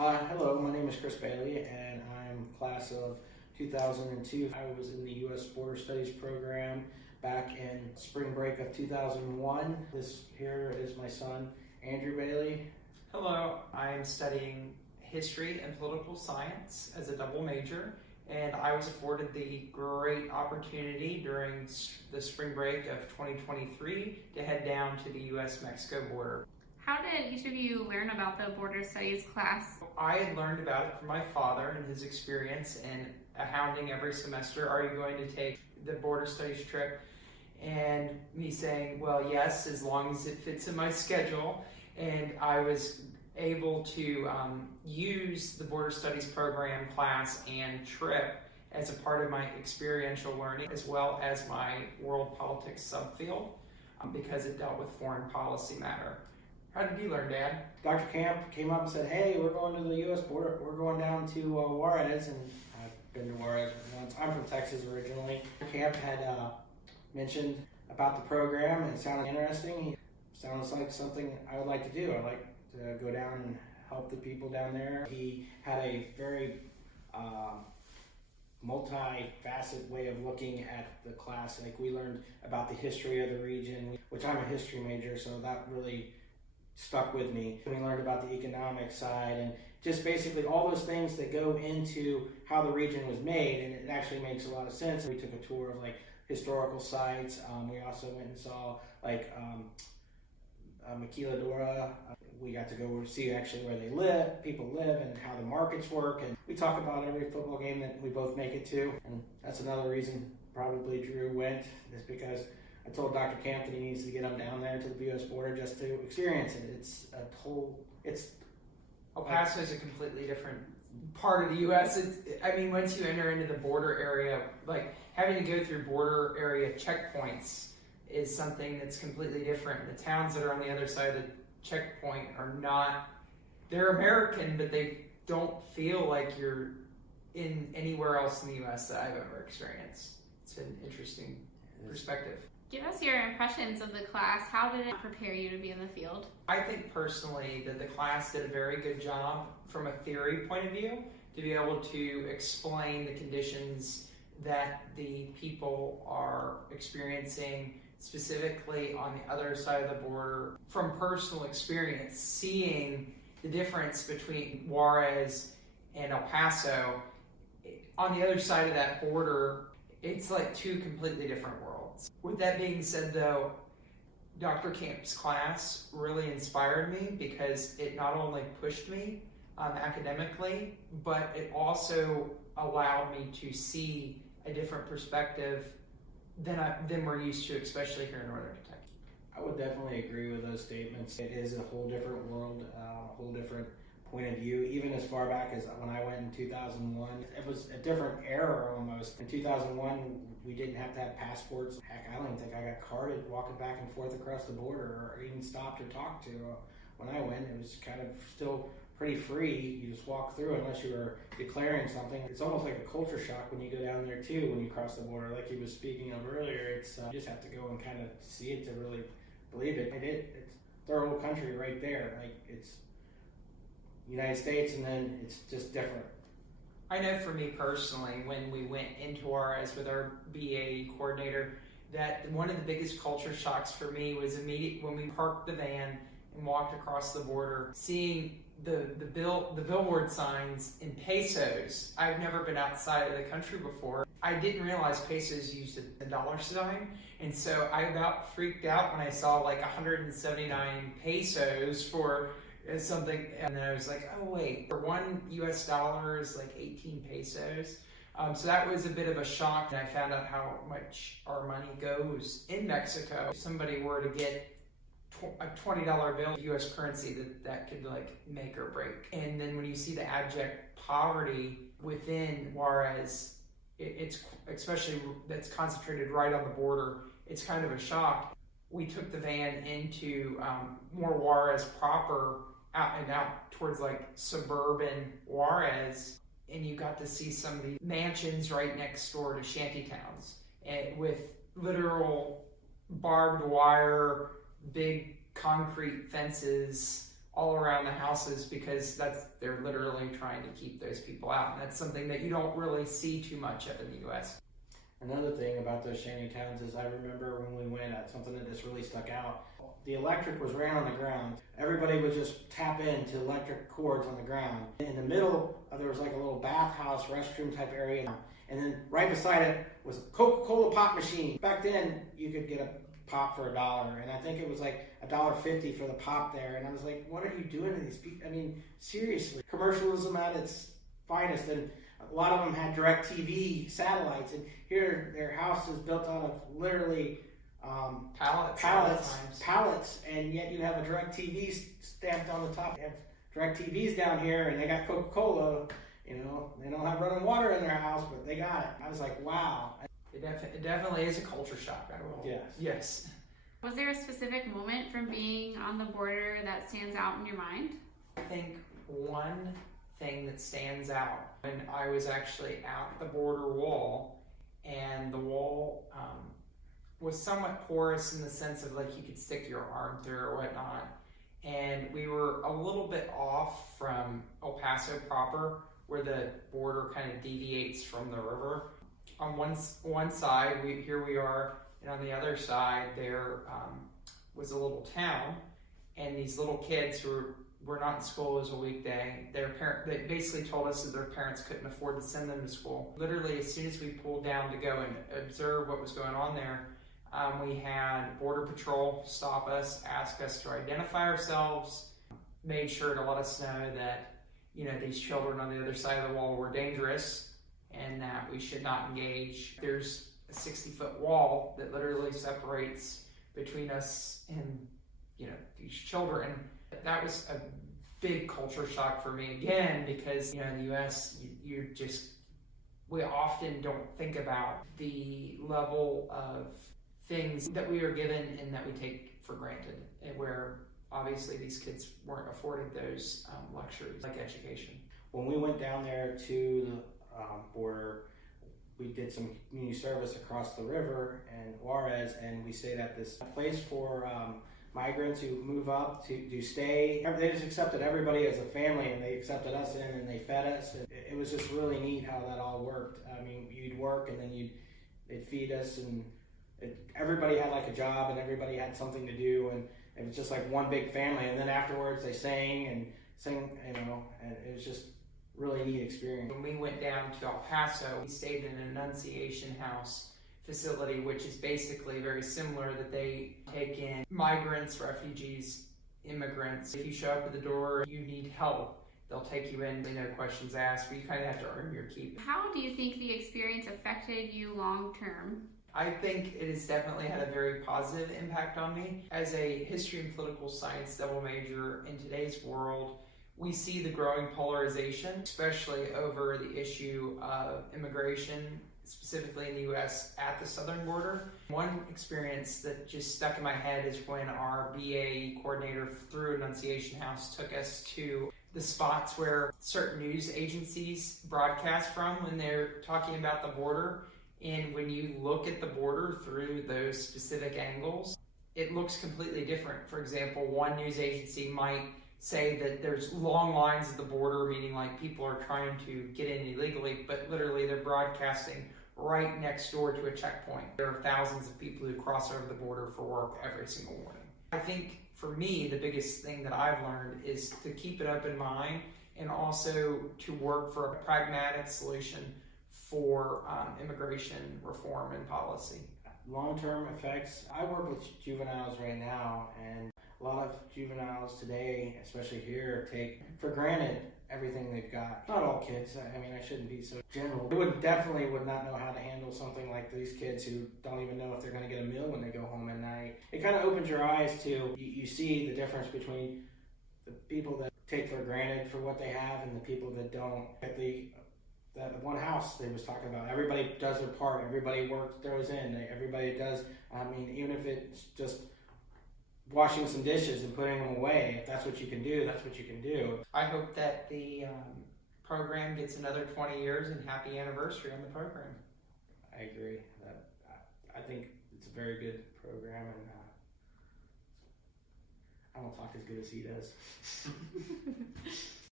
Hello, my name is Chris Bailey, and I'm class of 2002. I was in the U.S. Border Studies program back in spring break of 2001. This here is my son, Andrew Bailey. Hello, I'm studying history and political science as a double major, and I was afforded the great opportunity during the spring break of 2023 to head down to the U.S.-Mexico border. How did each of you learn about the Border Studies class? I had learned about it from my father and his experience and hounding every semester, are you going to take the Border Studies trip? And me saying, well, yes, as long as it fits in my schedule. And I was able to use the Border Studies program, class, and trip as a part of my experiential learning, as well as my world politics subfield, because it dealt with foreign policy matter. How did you learn, Dad? Dr. Camp came up and said, hey, we're going to the U.S. border. We're going down to Juarez, and I've been to Juarez once. I'm from Texas originally. Camp had mentioned about the program, and it sounded interesting. It sounds like something I would like to do. I'd like to go down and help the people down there. He had a very multi-faceted way of looking at the class. Like, we learned about the history of the region, which I'm a history major, so that really stuck with me. We learned about the economic side and just basically all those things that go into how the region was made, and it actually makes a lot of sense. We took a tour of like historical sites. We also went and saw like Maquiladora. We got to go see actually where people live and how the markets work, and we talk about every football game that we both make it to. And that's another reason probably Drew went, is because I told Dr. Camp that he needs to get him down there to the U.S. border just to experience it. El Paso is a completely different part of the U.S. Once you enter into the border area, like having to go through border area checkpoints is something that's completely different. The towns that are on the other side of the checkpoint are not, they're American, but they don't feel like you're in anywhere else in the U.S. that I've ever experienced. It's an interesting perspective. Give us your impressions of the class. How did it prepare you to be in the field? I think personally that the class did a very good job from a theory point of view to be able to explain the conditions that the people are experiencing, specifically on the other side of the border, from personal experience, seeing the difference between Juarez and El Paso. On the other side of that border, it's like two completely different worlds. With that being said though, Dr. Camp's class really inspired me because it not only pushed me academically, but it also allowed me to see a different perspective than we're used to, especially here in Northern Kentucky. I would definitely agree with those statements. It is a whole different world, a whole different point of view. Even as far back as when I went in 2001, it was a different era almost. In 2001, we didn't have to have passports. Heck, I don't even think I got carded walking back and forth across the border or even stopped or talked to. When I went, it was kind of still pretty free. You just walk through unless you were declaring something. It's almost like a culture shock when you go down there too, when you cross the border, like he was speaking of earlier. It's you just have to go and kind of see it to really believe it. It's third world country right there. Like, it's United States, and then it's just different. I know for me personally, when we went into Juarez with our BA coordinator, that one of the biggest culture shocks for me was immediate when we parked the van and walked across the border, seeing the billboard signs in pesos. I've never been outside of the country before. I didn't realize pesos used a dollar sign, and so I about freaked out when I saw like 179 pesos for something, and then I was like, oh wait, for $1 US is like 18 pesos. So that was a bit of a shock, and I found out how much our money goes in Mexico. If somebody were to get a $20 bill, US currency, that could like make or break. And then when you see the abject poverty within Juarez, it's especially that's concentrated right on the border, it's kind of a shock. We took the van into more Juarez proper, out towards like suburban Juarez, and you got to see some of the mansions right next door to shanty towns, and with literal barbed wire, big concrete fences all around the houses because they're literally trying to keep those people out. And that's something that you don't really see too much of in the U.S. Another thing about those shanty towns is I remember when we went at something that just really stuck out. The electric was right on the ground. Everybody would just tap into electric cords on the ground. In the middle, there was like a little bathhouse, restroom type area. And then right beside it was a Coca-Cola pop machine. Back then, you could get a pop for $1. And I think it was like $1.50 for the pop there. And I was like, what are you doing to these people? I mean, seriously. Commercialism at its finest. And a lot of them had DirecTV satellites. And here, their house is built out of literally pallets, and yet you have a DirecTV stamped on the top. You have DirecTVs down here, and they got Coca-Cola. You know, they don't have running water in their house, but they got it. I was like, wow. It definitely is a culture shock. I will. Yes. Was there a specific moment from being on the border that stands out in your mind? I think one thing that stands out when I was actually at the border wall, and the wall was somewhat porous in the sense of like you could stick your arm through or whatnot. And we were a little bit off from El Paso proper, where the border kind of deviates from the river. On one side, here we are, and on the other side, there was a little town, and these little kids who were not in school. It was a weekday. They basically told us that their parents couldn't afford to send them to school. Literally, as soon as we pulled down to go and observe what was going on there, we had Border Patrol stop us, ask us to identify ourselves, made sure to let us know that, you know, these children on the other side of the wall were dangerous and that we should not engage. There's a 60-foot wall that literally separates between us and, you know, these children. That was a big culture shock for me again, because, you know, in the U.S., we often don't think about the level of things that we are given and that we take for granted, and where obviously these kids weren't afforded those luxuries like education. When we went down there to the border, we did some community service across the river in Juarez, and we stayed at this place for migrants who move up to stay. They just accepted everybody as a family, and they accepted us in, and they fed us. And it was just really neat how that all worked. I mean, you'd work, and then they'd feed us, and everybody had like a job, and everybody had something to do, and it was just like one big family. And then afterwards, they sang, you know, and it was just really neat experience. When we went down to El Paso, we stayed in an Annunciation House facility, which is basically very similar, that they take in migrants, refugees, immigrants. If you show up at the door, you need help, they'll take you in, no questions asked, but you kind of have to earn your keep. How do you think the experience affected you long term? I think it has definitely had a very positive impact on me. As a history and political science double major in today's world, we see the growing polarization, especially over the issue of immigration, specifically in the U.S. at the southern border. One experience that just stuck in my head is when our BA coordinator through Annunciation House took us to the spots where certain news agencies broadcast from when they're talking about the border. And when you look at the border through those specific angles, it looks completely different. For example, one news agency might say that there's long lines at the border, meaning like people are trying to get in illegally, but literally they're broadcasting right next door to a checkpoint. There are thousands of people who cross over the border for work every single morning. I think for me, the biggest thing that I've learned is to keep an open mind and also to work for a pragmatic solution for immigration reform and policy. Long-term effects. I work with juveniles right now, and a lot of juveniles today, especially here, take for granted everything they've got. Not all kids. I mean, I shouldn't be so general. They definitely would not know how to handle something like these kids who don't even know if they're going to get a meal when they go home at night. It kind of opens your eyes to, you see the difference between the people that take for granted for what they have and the people that don't. That one house they was talking about, everybody does their part, everybody throws in, everybody does, I mean, even if it's just washing some dishes and putting them away, if that's what you can do, that's what you can do. I hope that the program gets another 20 years and happy anniversary on the program. I agree. I think it's a very good program, and I don't talk as good as he does.